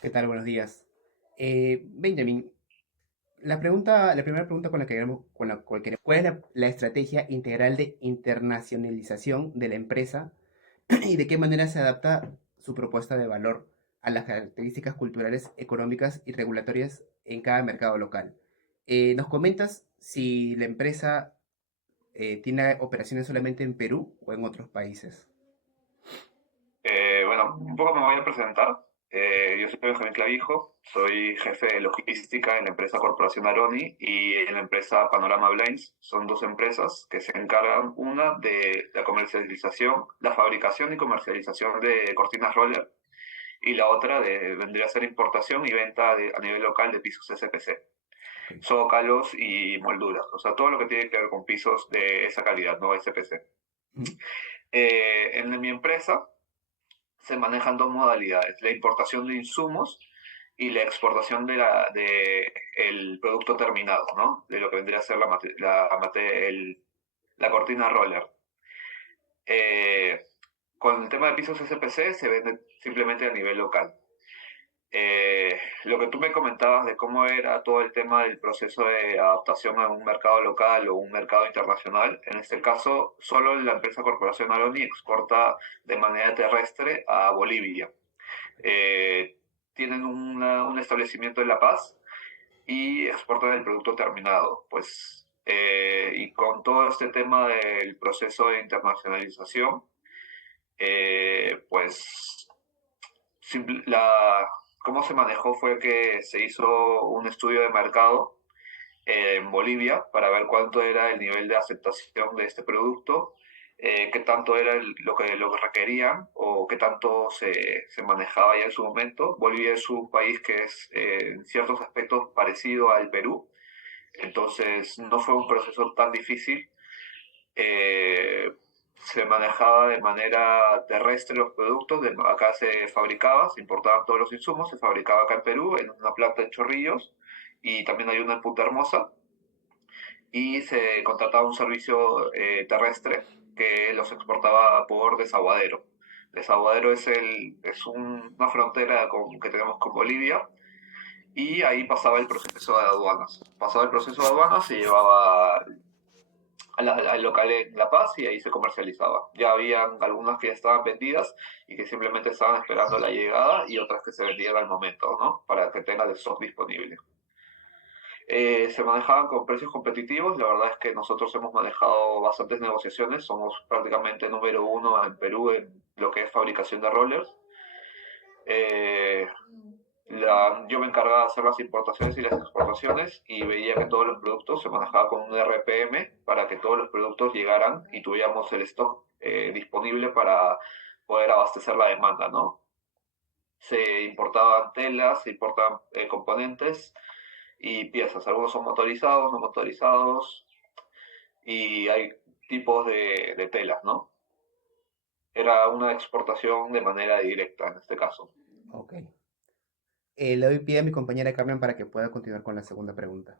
¿Qué tal? Buenos días. Benjamin, la primera pregunta con la cual queremos, ¿cuál es la estrategia integral de internacionalización de la empresa y de qué manera se adapta su propuesta de valor a las características culturales, económicas y regulatorias en cada mercado local? ¿Nos comentas si la empresa tiene operaciones solamente en Perú o en otros países? Bueno, un poco me voy a presentar. Yo soy Benjamín Clavijo, soy jefe de logística en la empresa Corporación Aroni y en la empresa Panorama Blinds. Son dos empresas que se encargan, una de la comercialización, la fabricación y comercialización de cortinas roller y la otra vendría a ser importación y venta a nivel local de pisos SPC, Ok. zócalos y molduras. O sea, todo lo que tiene que ver con pisos de esa calidad, no SPC. Mm. En mi empresa se manejan dos modalidades, la importación de insumos y la exportación de el producto terminado, ¿no? De lo que vendría a ser la cortina roller. Eh, con el tema de pisos SPC se vende simplemente a nivel local. Lo que tú me comentabas de cómo era todo el tema del proceso de adaptación a un mercado local o un mercado internacional, en este caso, solo la empresa Corporación Aroni exporta de manera terrestre a Bolivia. eh, Tienen un establecimiento en La Paz y exportan el producto terminado. Pues, y con todo este tema del proceso de internacionalización, pues cómo se manejó fue que se hizo un estudio de mercado en Bolivia para ver cuánto era el nivel de aceptación de este producto, qué tanto era lo que requerían o qué tanto se manejaba ya en su momento. Bolivia es un país que es en ciertos aspectos parecido al Perú, entonces no fue un proceso tan difícil. eh, Se manejaba de manera terrestre los productos, acá se fabricaba, se importaban todos los insumos, se fabricaba acá en Perú, en una planta en Chorrillos, y también hay una en Punta Hermosa, y se contrataba un servicio terrestre que los exportaba por desaguadero. Desaguadero una frontera que tenemos con Bolivia y ahí pasaba el proceso de aduanas. Pasaba el proceso de aduanas, se llevaba al local en La Paz y ahí se comercializaba. Ya habían algunas que ya estaban vendidas y que simplemente estaban esperando la llegada y otras que se vendían al momento, ¿no? Para que tenga el stock disponible. Se manejaban con precios competitivos. La verdad es que nosotros hemos manejado bastantes negociaciones. Somos prácticamente número uno en Perú en lo que es fabricación de rollers. Eh, yo me encargaba de hacer las importaciones y las exportaciones y veía que todos los productos se manejaban con un RPM para que todos los productos llegaran y tuviéramos el stock disponible para poder abastecer la demanda, ¿no? Se importaban telas, se importaban componentes y piezas. Algunos son motorizados, no motorizados, y hay tipos de telas, ¿no? Era una exportación de manera directa en este caso. Ok. Le doy pie a mi compañera Carmen para que pueda continuar con la segunda pregunta.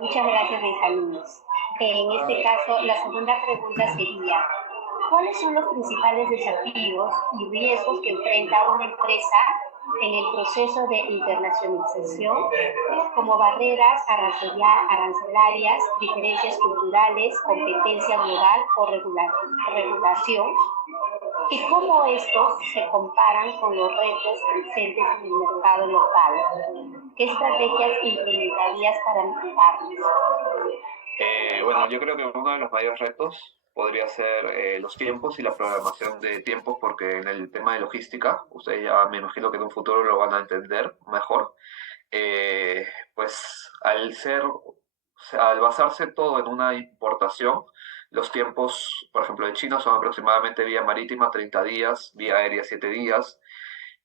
Muchas gracias, Benjamín. En este caso, la segunda pregunta sería, ¿cuáles son los principales desafíos y riesgos que enfrenta una empresa en el proceso de internacionalización, como barreras arancelarias, diferencias culturales, competencia global o regulación? ¿Y cómo estos se comparan con los retos presentes en el mercado local? ¿Qué estrategias implementarías para mitigarlos? Bueno, yo creo que uno de los mayores retos podría ser los tiempos y la programación de tiempos, porque en el tema de logística, ustedes ya me imagino que en un futuro lo van a entender mejor. eh, pues al basarse todo en una importación, los tiempos, por ejemplo, de China son aproximadamente vía marítima 30 días, vía aérea 7 días,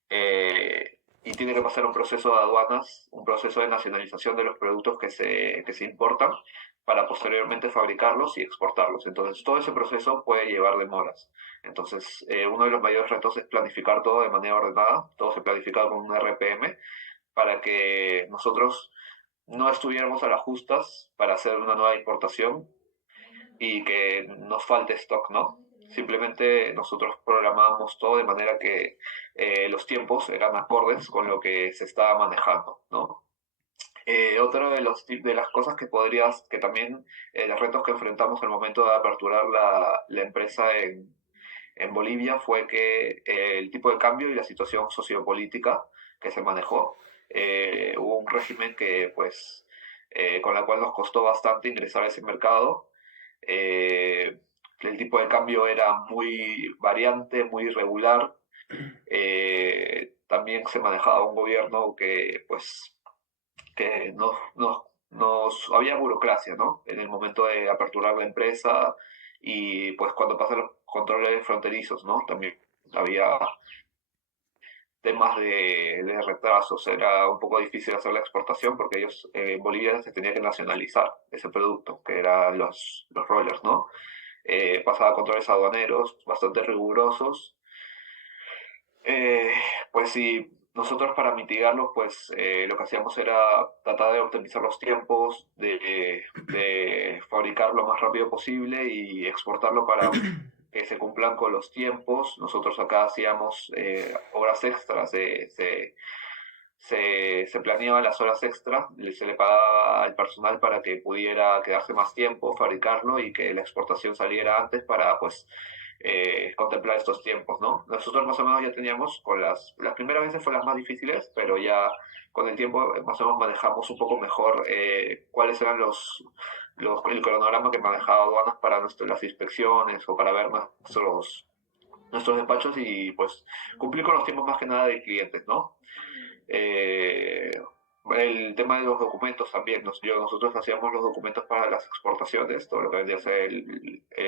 y tiene que pasar un proceso de aduanas, un proceso de nacionalización de los productos que se importan para posteriormente fabricarlos y exportarlos. Entonces, todo ese proceso puede llevar demoras. Entonces, uno de los mayores retos es planificar todo de manera ordenada, todo se planifica con un RPM para que nosotros no estuviéramos a las justas para hacer una nueva importación y que nos falte stock, ¿no? simplemente nosotros programábamos todo de manera que los tiempos eran acordes con lo que se estaba manejando, ¿no? Otro de las cosas que también, los retos que enfrentamos al momento de aperturar la empresa en Bolivia fue que el tipo de cambio y la situación sociopolítica que se manejó, hubo un régimen que, pues, con la cual nos costó bastante ingresar a ese mercado. Eh, el tipo de cambio era muy variante, muy irregular. También se manejaba un gobierno que, pues, que había burocracia, ¿no? En el momento de aperturar la empresa y pues cuando pasan los controles fronterizos, ¿no? También había temas de retrasos, era un poco difícil hacer la exportación porque ellos, Bolivia se tenía que nacionalizar ese producto, que eran los rollers, ¿no? Pasaba controles aduaneros bastante rigurosos. Eh, pues sí, nosotros para mitigarlo, pues lo que hacíamos era tratar de optimizar los tiempos, de fabricar lo más rápido posible y exportarlo para que se cumplan con los tiempos. Nosotros acá hacíamos horas extras, se planeaban las horas extras, se le pagaba al personal para que pudiera quedarse más tiempo, fabricarlo y que la exportación saliera antes para pues contemplar estos tiempos, ¿no? Nosotros más o menos ya teníamos, las primeras veces fueron las más difíciles, pero ya con el tiempo más o menos manejamos un poco mejor cuáles eran el cronograma que manejaba aduanas para las inspecciones o para ver nuestros despachos y pues cumplir con los tiempos más que nada de clientes, ¿no? Eh, el tema de los documentos también, nosotros hacíamos los documentos para las exportaciones, todo lo que vendría a ser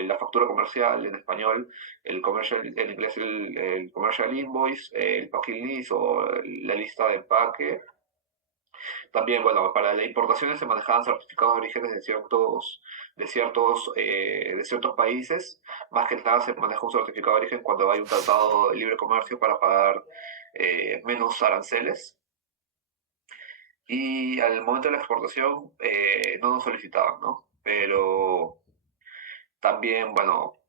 la factura comercial en español, en inglés el commercial invoice, el packing list o la lista de empaque. También, bueno, para las importaciones se manejaban certificados de orígenes de ciertos países. Más que nada se maneja un certificado de origen cuando hay un tratado de libre comercio para pagar menos aranceles. Y al momento de la exportación no nos solicitaban, ¿no? Pero también, bueno,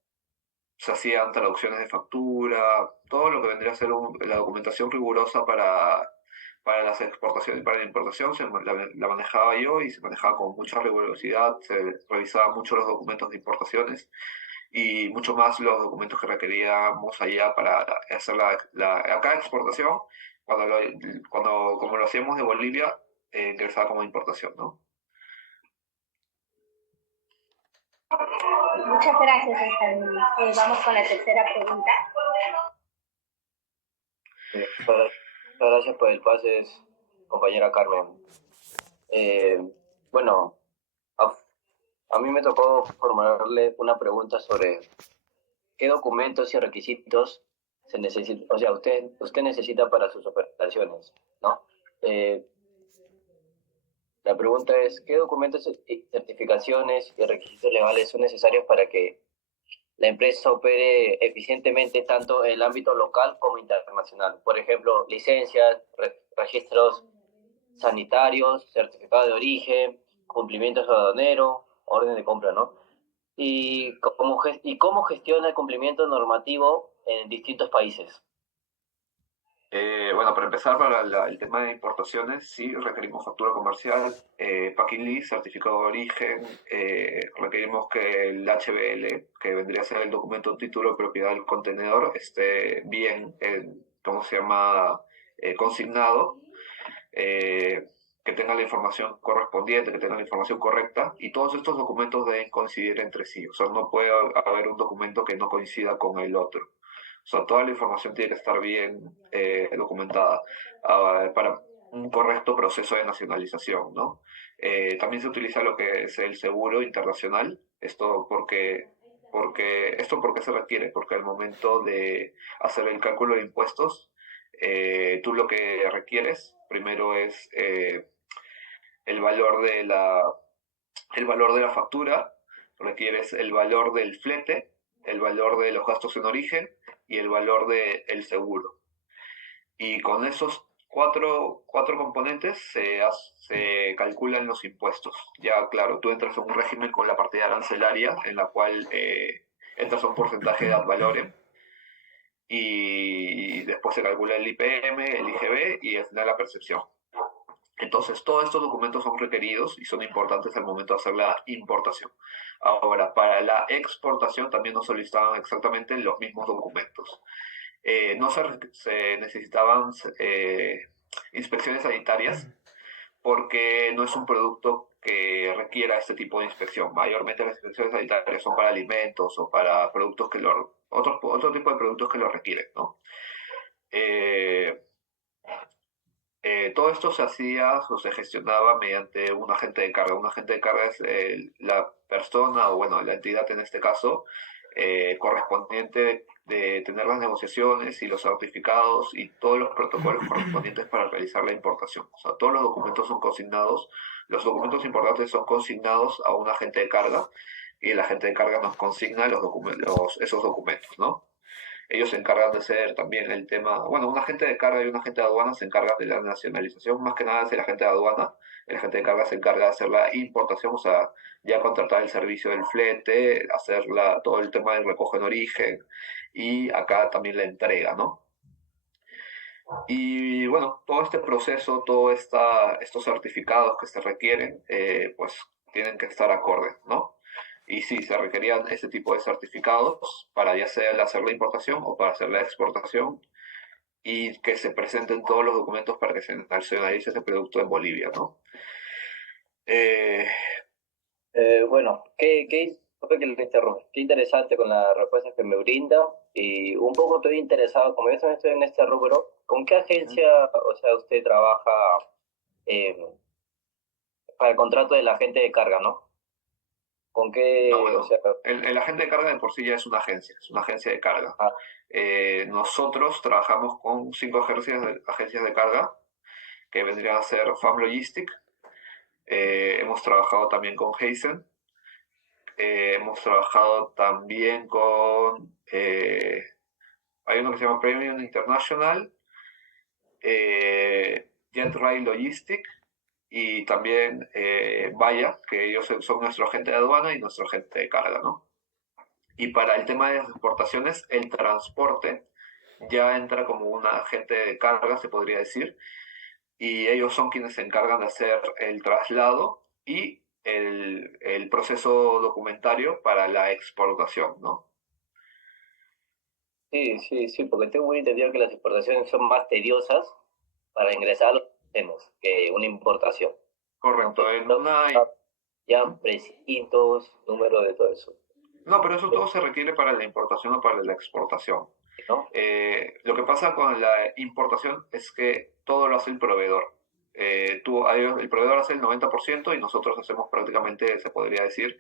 se hacían traducciones de factura, todo lo que vendría a ser la documentación rigurosa para las exportaciones y para la importación la manejaba yo y se manejaba con mucha rigurosidad, se revisaban mucho los documentos de importaciones y mucho más los documentos que requeríamos allá para hacer cada exportación, como lo hacíamos de Bolivia, ingresaba como importación, ¿no? Muchas gracias, Benjamín. Vamos con la tercera pregunta. Muchas gracias por el pase, compañera Carmen. Bueno, a mí me tocó formularle una pregunta sobre qué documentos y requisitos se necesita, o sea, usted necesita para sus operaciones, ¿no? La pregunta es, ¿qué documentos, certificaciones y requisitos legales son necesarios para que la empresa opere eficientemente tanto en el ámbito local como internacional? Por ejemplo, licencias, registros sanitarios, certificado de origen, cumplimientos aduaneros, orden de compra, ¿no? ¿Y cómo gestiona el cumplimiento normativo en distintos países? Bueno, para empezar, para el tema de importaciones, sí requerimos factura comercial, packing list, certificado de origen, requerimos que el HBL, que vendría a ser el documento título de propiedad del contenedor, esté bien, ¿cómo se llama?, consignado, eh, que tenga la información correspondiente, que tenga la información correcta, y todos estos documentos deben coincidir entre sí, o sea, no puede haber un documento que no coincida con el otro. O sea, toda la información tiene que estar bien documentada para un correcto proceso de nacionalización, ¿no? También se utiliza lo que es el seguro internacional. ¿Esto por qué se requiere? Porque al momento de hacer el cálculo de impuestos, tú lo que requieres primero es el valor el valor de la factura, requieres el valor del flete, el valor de los gastos en origen y el valor del seguro. Y con esos cuatro componentes se calculan los impuestos. Ya, claro, tú entras en un régimen con la partida arancelaria en la cual entras a un porcentaje de ad valorem y después se calcula el IPM, el IGB y al final la percepción. Entonces, todos estos documentos son requeridos y son importantes al momento de hacer la importación. Ahora, para la exportación también nos solicitaban exactamente los mismos documentos. No se necesitaban inspecciones sanitarias porque no es un producto que requiera este tipo de inspección. Mayormente las inspecciones sanitarias son para alimentos o para productos que otro tipo de productos que lo requieren, ¿no? Eh, todo esto se hacía o se gestionaba mediante un agente de carga. Un agente de carga es la persona o, bueno, la entidad en este caso correspondiente de tener las negociaciones y los certificados y todos los protocolos correspondientes para realizar la importación. O sea, todos los documentos son consignados, los documentos importantes son consignados a un agente de carga y el agente de carga nos consigna esos documentos, ¿no? Ellos se encargan de hacer también el tema, bueno, un agente de carga y un agente de aduana se encargan de la nacionalización, más que nada es el agente de aduana, el agente de carga se encarga de hacer la importación, o sea, ya contratar el servicio del flete, hacer todo el tema del recojo en origen y acá también la entrega, ¿no? Y bueno, todo este proceso, estos certificados que se requieren, pues tienen que estar acordes, ¿no? Y sí, se requerían ese tipo de certificados para ya sea el hacer la importación o para hacer la exportación y que se presenten todos los documentos para que se nacionalice ese producto en Bolivia, ¿no? Eh, Bueno, disculpe que le interrumpa. Qué interesante con las respuestas que me brinda. Y un poco estoy interesado, como yo también estoy en este rubro, ¿con qué agencia, o sea, usted trabaja eh, para el contrato del agente de carga, ¿no? ¿Con qué, no, o bueno, sea, el agente de carga de por sí ya es una agencia de carga. ah, Nosotros trabajamos con 5 agencias de carga que vendrían a ser FAM Logistic. Hemos trabajado también con Heisen. Hemos trabajado también hay uno que se llama Premium International, Jet Rail Logistic y también Vaya, que ellos son nuestro agente de aduana y nuestro agente de carga, ¿no? Y para el tema de las exportaciones, el transporte ya entra como un agente de carga, se podría decir, y ellos son quienes se encargan de hacer el traslado y el proceso documentario para la exportación, ¿no? sí, sí, sí, porque tengo muy entendido que las exportaciones son más tediosas para ingresar a los sistemas que una importación. Correcto, Entonces, en una... ya precintos, número de todo eso, No, pero eso todo se requiere para la importación o para la exportación. ¿no? Lo que pasa con la importación es que todo lo hace el proveedor. El proveedor hace el 90% y nosotros hacemos prácticamente, se podría decir,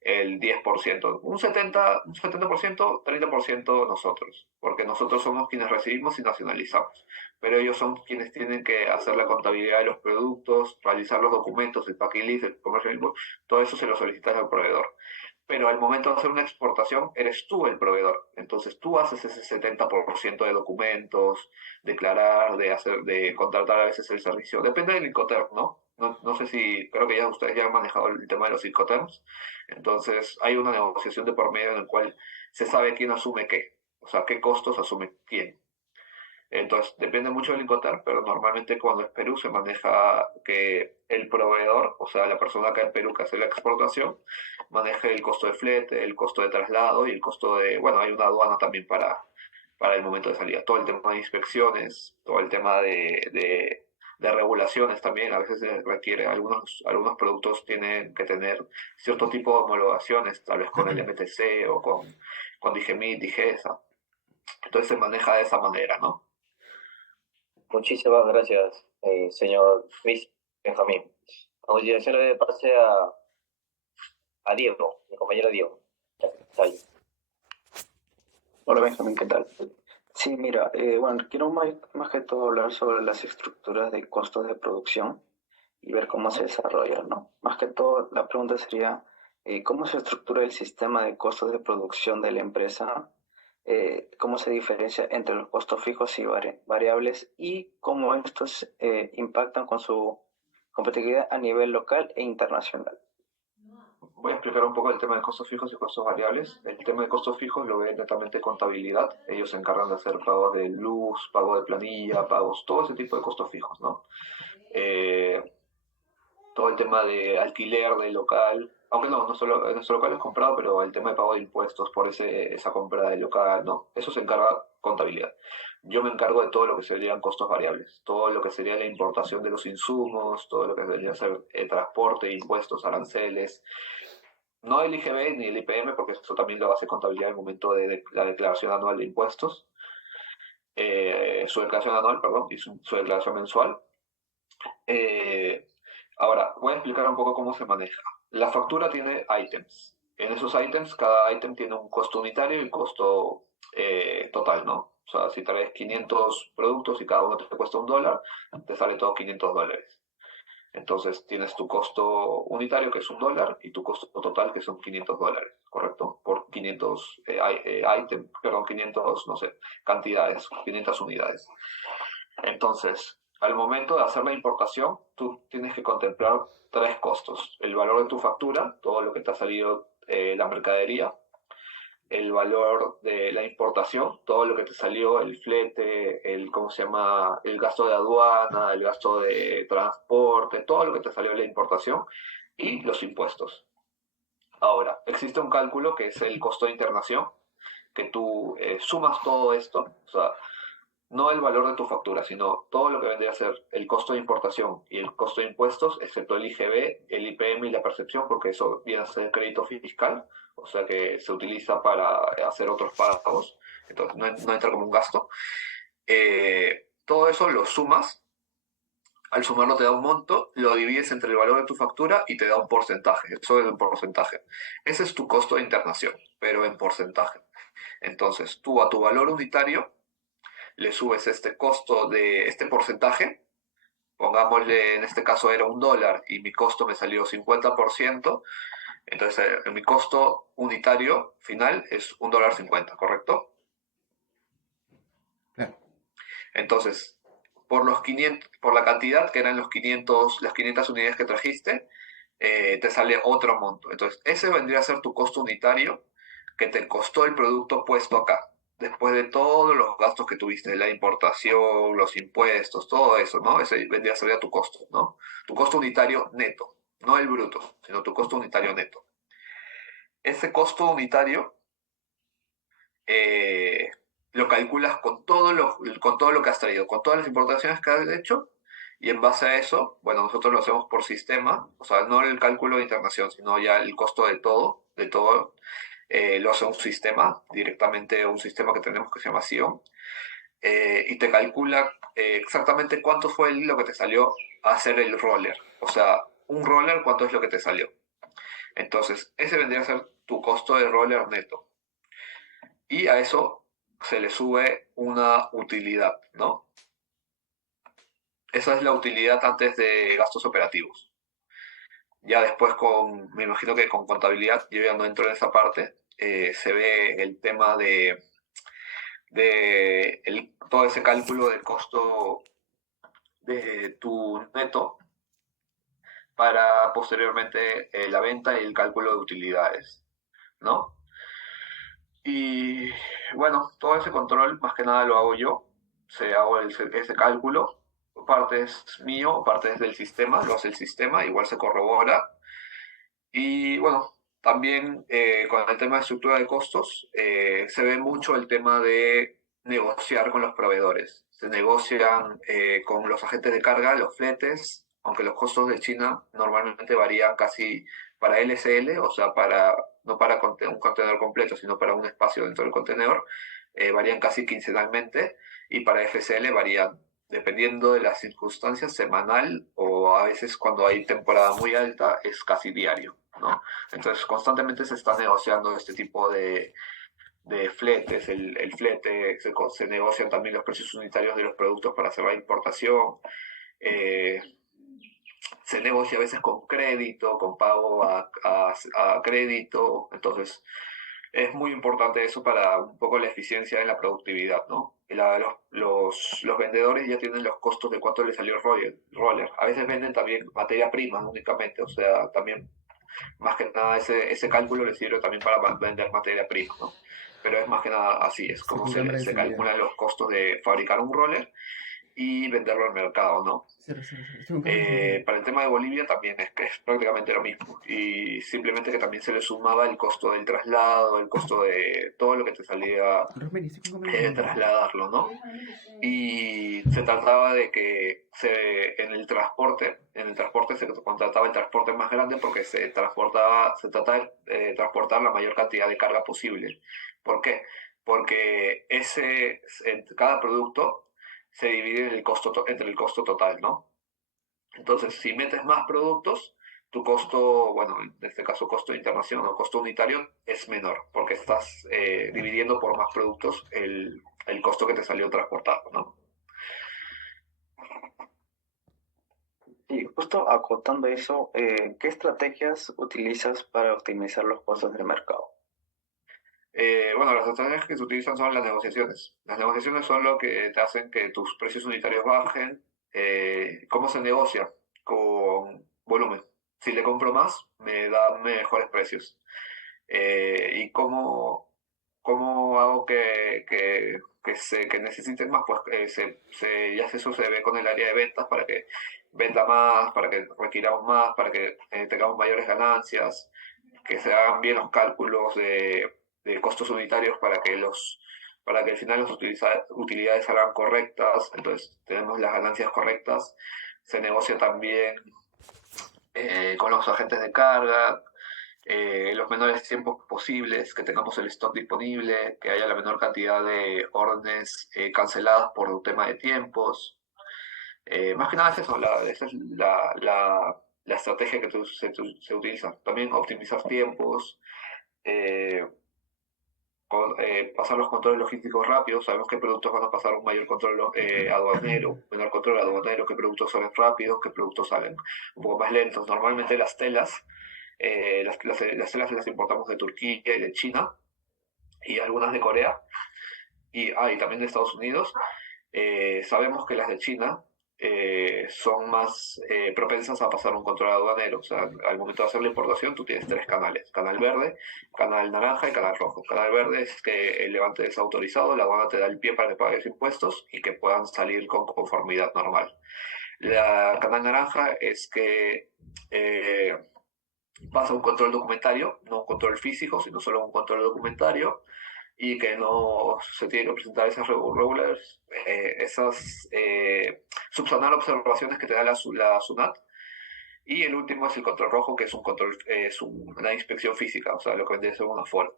el 10%. Un 70%, 30% nosotros, porque nosotros somos quienes recibimos y nacionalizamos. Pero ellos son quienes tienen que hacer la contabilidad de los productos, realizar los documentos, el packing list, el commercial invoice, todo eso se lo solicitas al proveedor, pero al momento de hacer una exportación eres tú el proveedor. Entonces tú haces ese 70% de documentos, declarar, de contratar a veces el servicio. Depende del Incoterm, ¿no? No sé si, creo que ya ustedes ya han manejado el tema de los Incoterms. Entonces hay una negociación de por medio en el cual se sabe quién asume qué. O sea, qué costos asume quién. Entonces, depende mucho del Incoterm, pero normalmente cuando es Perú se maneja que el proveedor, o sea, la persona acá en Perú que hace la exportación, maneje el costo de flete, el costo de traslado y el costo de, bueno, hay una aduana también para el momento de salida. Todo el tema de inspecciones, todo el tema de regulaciones también, a veces se requiere, algunos productos tienen que tener cierto tipo de homologaciones, tal vez con el MTC o con Digemit, Digesa. Entonces se maneja de esa manera, ¿no? Muchísimas gracias, señor Luis Benjamín. A continuación le doy pase a Diego, mi compañero Diego. Ya, está ahí. Hola Benjamín, ¿qué tal? Sí, mira, bueno, quiero más que todo hablar sobre las estructuras de costos de producción y ver cómo se desarrollan, ¿no? Más que todo, la pregunta sería, ¿cómo se estructura el sistema de costos de producción de la empresa? ¿Cómo se diferencia entre los costos fijos y variables? Y cómo estos impactan con su competitividad a nivel local e internacional. voy a explicar un poco el tema de costos fijos y costos variables. El tema de costos fijos lo ve netamente contabilidad. Ellos se encargan de hacer pagos de luz, pago de planilla, pagos, todo ese tipo de costos fijos, ¿no? Eh, Todo el tema de alquiler del local, aunque no solo, nuestro local es comprado, pero el tema de pago de impuestos por esa compra del local, no, eso se encarga contabilidad. Yo me encargo de todo lo que serían costos variables, todo lo que sería la importación de los insumos, todo lo que debería ser transporte, impuestos, aranceles, no el IGB ni el IPM, porque eso también lo hace contabilidad en el momento de la declaración anual de impuestos, su declaración anual, perdón, y su declaración mensual. Eh, Ahora, voy a explicar un poco cómo se maneja. La factura tiene ítems. En esos ítems, cada ítem tiene un costo unitario y un costo total, ¿no? O sea, si traes 500 productos y cada uno te cuesta $1, te sale todo $500. Entonces tienes tu costo unitario, que es $1, y tu costo total, que son $500, ¿correcto? Por 500 ítems, perdón, 500, no sé, cantidades, 500 unidades. Entonces, al momento de hacer la importación, tú tienes que contemplar tres costos. El valor de tu factura, todo lo que te ha salido la mercadería. El valor de la importación, todo lo que te salió, el flete, ¿cómo se llama? El gasto de aduana, el gasto de transporte, todo lo que te salió de la importación y los impuestos. Ahora, existe un cálculo que es el costo de internación, que tú sumas todo esto, o sea, no el valor de tu factura, sino todo lo que vendría a ser el costo de importación y el costo de impuestos, excepto el IGB, el IPM y la percepción, porque eso viene a ser crédito fiscal, o sea que se utiliza para hacer otros pagos, entonces no entra como un gasto. Todo eso lo sumas, al sumarlo te da un monto, lo divides entre el valor de tu factura y te da un porcentaje, eso es un porcentaje. Ese es tu costo de internación, pero en porcentaje. Entonces tú a tu valor unitario le subes este costo de este porcentaje, pongámosle, en este caso era $1 y mi costo me salió 50%, entonces mi costo unitario final es $1.50, ¿correcto? Claro. Entonces, por la cantidad que eran las 500 unidades que trajiste, te sale otro monto. Entonces, ese vendría a ser tu costo unitario que te costó el producto puesto acá. Después de todos los gastos que tuviste, la importación, los impuestos, todo eso, ¿no? Ese vendría a ser tu costo, ¿no? Tu costo unitario neto, no el bruto, sino tu costo unitario neto. Ese costo unitario eh, lo calculas con todo lo que has traído, con todas las importaciones que has hecho, y en base a eso, bueno, nosotros lo hacemos por sistema, o sea, no el cálculo de internación, sino ya el costo de todo, lo hace un sistema, directamente un sistema que tenemos que se llama Sion, y te calcula exactamente cuánto fue lo que te salió a hacer el roller. O sea, un roller, cuánto es lo que te salió. Entonces, ese vendría a ser tu costo de roller neto. Y a eso se le sube una utilidad, ¿no? Esa es la utilidad antes de gastos operativos. Ya después me imagino que con contabilidad, yo ya no entro en esa parte, se ve el tema de todo ese cálculo del costo de tu neto para posteriormente la venta y el cálculo de utilidades, ¿no? Y bueno, todo ese control más que nada lo hago yo, hago ese cálculo, parte es mío, parte es del sistema, lo hace el sistema, igual se corrobora. Y bueno, también con el tema de estructura de costos, se ve mucho el tema de negociar con los proveedores. Se negocian con los agentes de carga, los fletes, aunque los costos de China normalmente varían casi para LSL, o sea, no para un contenedor completo, sino para un espacio dentro del contenedor, varían casi quincenalmente, y para FSL varían dependiendo de las circunstancias, semanal, o a veces cuando hay temporada muy alta es casi diario, ¿no? Entonces constantemente se está negociando este tipo de fletes, el flete, se negocian también los precios unitarios de los productos para hacer la importación, eh, se negocia a veces con crédito, con pago a crédito, entonces es muy importante eso para un poco la eficiencia en la productividad, ¿no? Los vendedores ya tienen los costos de cuánto les salió el roller. A veces venden también materia prima únicamente, o sea, también más que nada ese cálculo le sirve también para vender materia prima, ¿no? Pero es más que nada así, es Sí, como con cámara de se seguridad. calculan los costos de fabricar un roller y venderlo al mercado, ¿no? Cierra, cierra, cierra. Estoy con cámara de seguridad. Para el tema de Bolivia también es que es prácticamente lo mismo y simplemente que también se le sumaba el costo del traslado, el costo de todo lo que te salía Rosemary, estoy con cámara de seguridad. trasladarlo, ¿no? Y se trataba de que en el transporte se contrataba el transporte más grande porque se trataba de transportar la mayor cantidad de carga posible. ¿Por qué? Porque cada producto se divide en entre el costo total, ¿no? Entonces, si metes más productos, tu costo, bueno, en este caso costo de internación o costo unitario es menor, porque estás dividiendo por más productos el costo que te salió transportado, ¿no? Y justo acotando eso, ¿qué estrategias utilizas para optimizar los costos del mercado? Bueno, las estrategias que se utilizan son las negociaciones. Las negociaciones son lo que te hacen que tus precios unitarios bajen. ¿Cómo se negocia? Con volumen. Si le compro más, me da mejores precios. ¿Y cómo hago que necesiten más? Pues ya eso se ve con el área de ventas para que venda más, para que requiramos más, para que tengamos mayores ganancias, que se hagan bien los cálculos de costos unitarios para que al final las utilidades salgan correctas, entonces tenemos las ganancias correctas. Se negocia también con los agentes de carga, los menores tiempos posibles, que tengamos el stock disponible, que haya la menor cantidad de órdenes canceladas por un tema de tiempos. Más que nada es eso, esa es la estrategia que se utiliza. También optimizar tiempos, eh, pasar los controles logísticos rápidos. Sabemos qué productos van a pasar un mayor control aduanero, menor control aduanero, qué productos salen rápidos, qué productos salen un poco más lentos. Normalmente las telas, las telas las importamos de Turquía y de China y algunas de Corea y también de Estados Unidos. Sabemos que las de China son más propensas a pasar un control aduanero. O sea, al momento de hacer la importación, tú tienes tres canales: canal verde, canal naranja y canal rojo. Canal verde es que el levante es autorizado, la aduana te da el pie para que pagues impuestos y que puedan salir con conformidad normal. La canal naranja es que pasa un control documentario, no un control físico, sino solo un control documentario, y que no se tiene que presentar subsanar observaciones que te da la SUNAT. Y el último es el control rojo, que es una inspección física, o sea, lo que vendría a ser una FOL.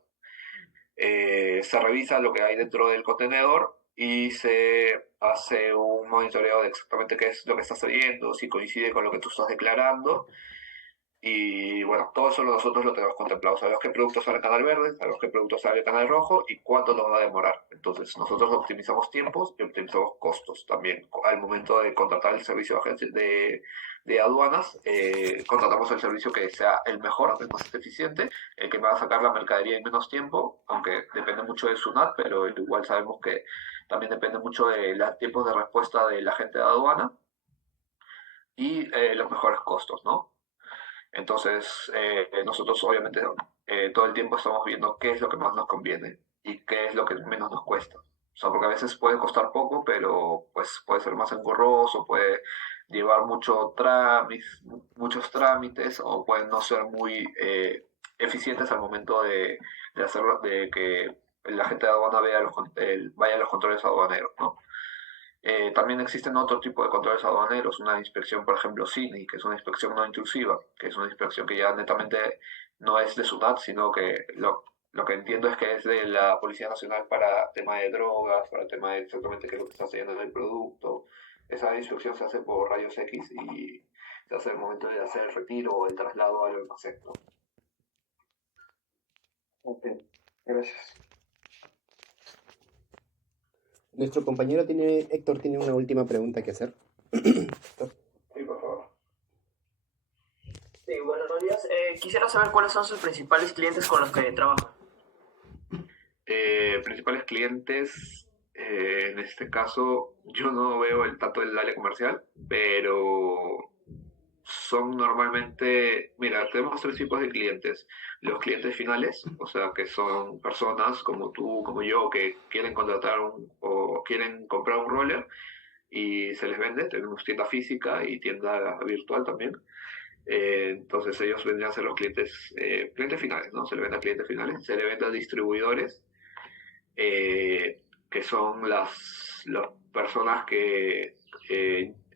Se revisa lo que hay dentro del contenedor y se hace un monitoreo de exactamente qué es lo que estás trayendo, si coincide con lo que tú estás declarando. Y bueno, todo eso nosotros lo tenemos contemplado. Sabemos qué productos sale el canal verde, sabemos qué productos sale el canal rojo y cuánto nos va a demorar. Entonces, nosotros optimizamos tiempos y optimizamos costos también. Al momento de contratar el servicio de aduanas, contratamos el servicio que sea el mejor, el más eficiente, el que va a sacar la mercadería en menos tiempo, aunque depende mucho de SUNAT, pero igual sabemos que también depende mucho de los tiempos de respuesta de la gente de aduana y los mejores costos, ¿no? Entonces, nosotros obviamente todo el tiempo estamos viendo qué es lo que más nos conviene y qué es lo que menos nos cuesta. O sea, porque a veces puede costar poco, pero pues puede ser más engorroso, puede llevar muchos trámites o pueden no ser muy eficientes al momento de hacerlo, de que la gente de aduana vaya a los controles aduaneros, ¿no? También existen otro tipo de controles aduaneros, una inspección, por ejemplo, CINI, que es una inspección no intrusiva, que es una inspección que ya netamente no es de SUNAT, sino que lo que entiendo es que es de la Policía Nacional para tema de drogas, para tema de exactamente qué es lo que está haciendo en el producto. Esa inspección se hace por rayos X y se hace en el momento de hacer el retiro o el traslado al almacén, ¿no? Ok, gracias. Nuestro compañero Héctor tiene una última pregunta que hacer. Héctor. Sí, por favor. Sí, buenos días. Quisiera saber cuáles son sus principales clientes con los que trabajan. Principales clientes, en este caso yo no veo tanto el área comercial, pero son normalmente, mira, tenemos tres tipos de clientes. Los clientes finales, o sea, que son personas como tú, como yo, que quieren contratar o quieren comprar un roller y se les vende. Tenemos tienda física y tienda virtual también. Entonces ellos vendrían a ser los clientes finales, ¿no? Se le vende a clientes finales, se le vende a distribuidores, que son las personas que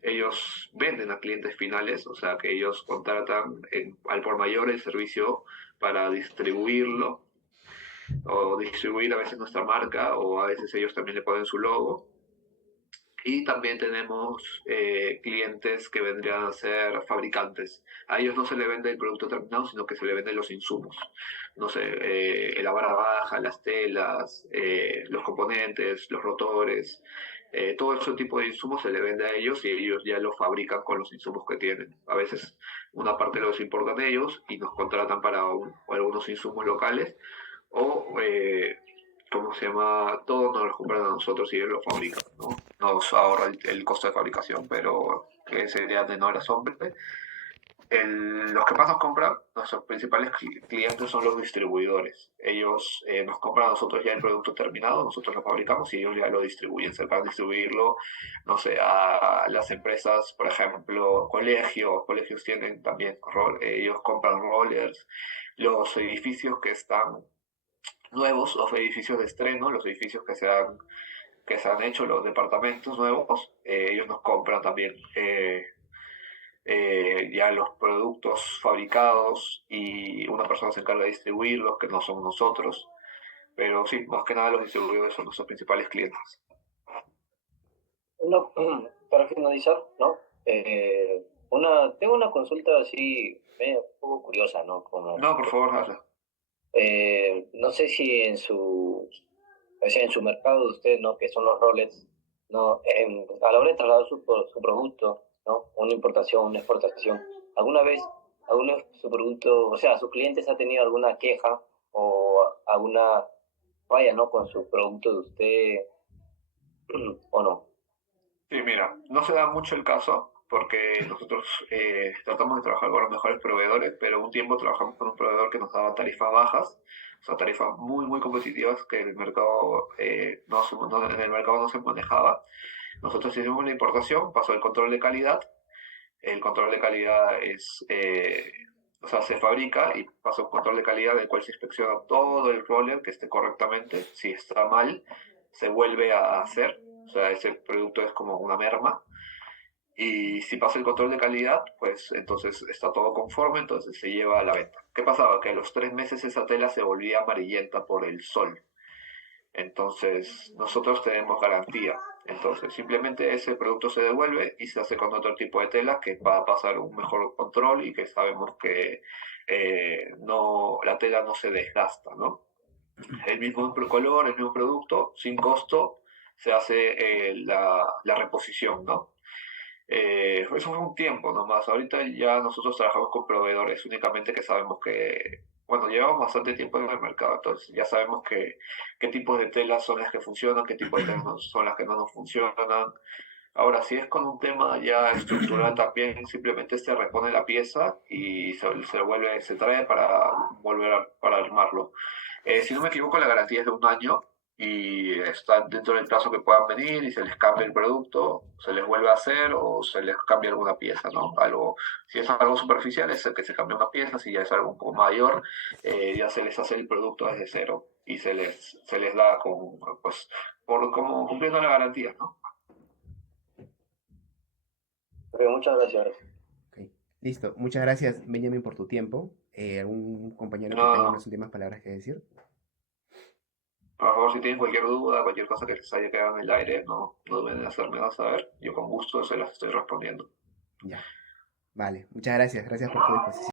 ellos venden a clientes finales, o sea, que ellos contratan al por mayor el servicio para distribuirlo o distribuir a veces nuestra marca o a veces ellos también le ponen su logo. Y también tenemos clientes que vendrían a ser fabricantes. A ellos no se le vende el producto terminado, sino que se le venden los insumos. No sé, la vara baja, las telas, los componentes, los rotores, todo ese tipo de insumos se le vende a ellos y ellos ya lo fabrican con los insumos que tienen. A veces una parte los importan ellos y nos contratan para algunos insumos locales o ¿cómo se llama? Todos nos lo compran a nosotros y ellos lo fabrican, ¿no? Nos ahorra el costo de fabricación, pero que sería de no a sombra. Los que más nos compran, nuestros principales clientes son los distribuidores. Ellos nos compran a nosotros ya el producto terminado, nosotros lo fabricamos y ellos ya lo distribuyen. Se van a distribuirlo, no sé, a las empresas, por ejemplo, colegios tienen también ellos compran rollers, los edificios que están nuevos, los edificios de estreno, los edificios que se han hecho, los departamentos nuevos, ellos nos compran también ya los productos fabricados y una persona se encarga de distribuirlos, que no son nosotros. Pero sí, más que nada los distribuidores son nuestros principales clientes. No, para finalizar, ¿no? Tengo una consulta así, un poco curiosa, ¿no? No, por favor, hazla. No sé si o sea, en su mercado de usted, ¿no? Que son los rollers, ¿no? A la hora de trasladar su producto, ¿no? Una importación, una exportación, alguno de su producto, o sea, sus clientes ha tenido alguna queja o alguna falla, ¿no? Con su producto de usted, ¿o no? Sí, mira, no se da mucho el caso porque nosotros tratamos de trabajar con los mejores proveedores, pero un tiempo trabajamos con un proveedor que nos daba tarifas bajas, o sea, tarifas muy, muy competitivas que el mercado, en el mercado no se manejaba. Nosotros hicimos la importación, pasó el control de calidad. El control de calidad o sea, se fabrica y pasa un control de calidad del cual se inspecciona todo el roller que esté correctamente. Si está mal, se vuelve a hacer. O sea, ese producto es como una merma. Y si pasa el control de calidad, pues entonces está todo conforme, entonces se lleva a la venta. ¿Qué pasaba? Que a los 3 meses esa tela se volvía amarillenta por el sol. Entonces, nosotros tenemos garantía. Entonces, simplemente ese producto se devuelve y se hace con otro tipo de tela que va a pasar un mejor control y que sabemos que la tela no se desgasta, ¿no? El mismo color, el mismo producto, sin costo, se hace la reposición, ¿no? Eso fue un tiempo nomás. Ahorita ya nosotros trabajamos con proveedores únicamente que sabemos que, bueno, llevamos bastante tiempo en el mercado, entonces ya sabemos qué tipos de telas son las que funcionan, qué tipos de telas son las que no nos funcionan. Ahora, si es con un tema ya estructural también, simplemente se repone la pieza y se trae para para armarlo. Si no me equivoco, la garantía es de 1 año y está dentro del plazo que puedan venir y se les cambia el producto, se les vuelve a hacer o se les cambia alguna pieza, ¿no? Si es algo superficial, es el que se cambia una pieza, si ya es algo un poco mayor, ya se les hace el producto desde cero y se les da pues, como cumpliendo la garantía, ¿no? Ok, muchas gracias. Ok, listo. Muchas gracias, Benjamin, por tu tiempo. ¿Algún compañero que No, tenga unas últimas palabras que decir? por favor, si tienen cualquier duda, cualquier cosa que les haya quedado en el aire, no deben de hacérmelo saber. Yo con gusto se las estoy respondiendo. Ya. Vale, muchas gracias. Gracias por tu disposición.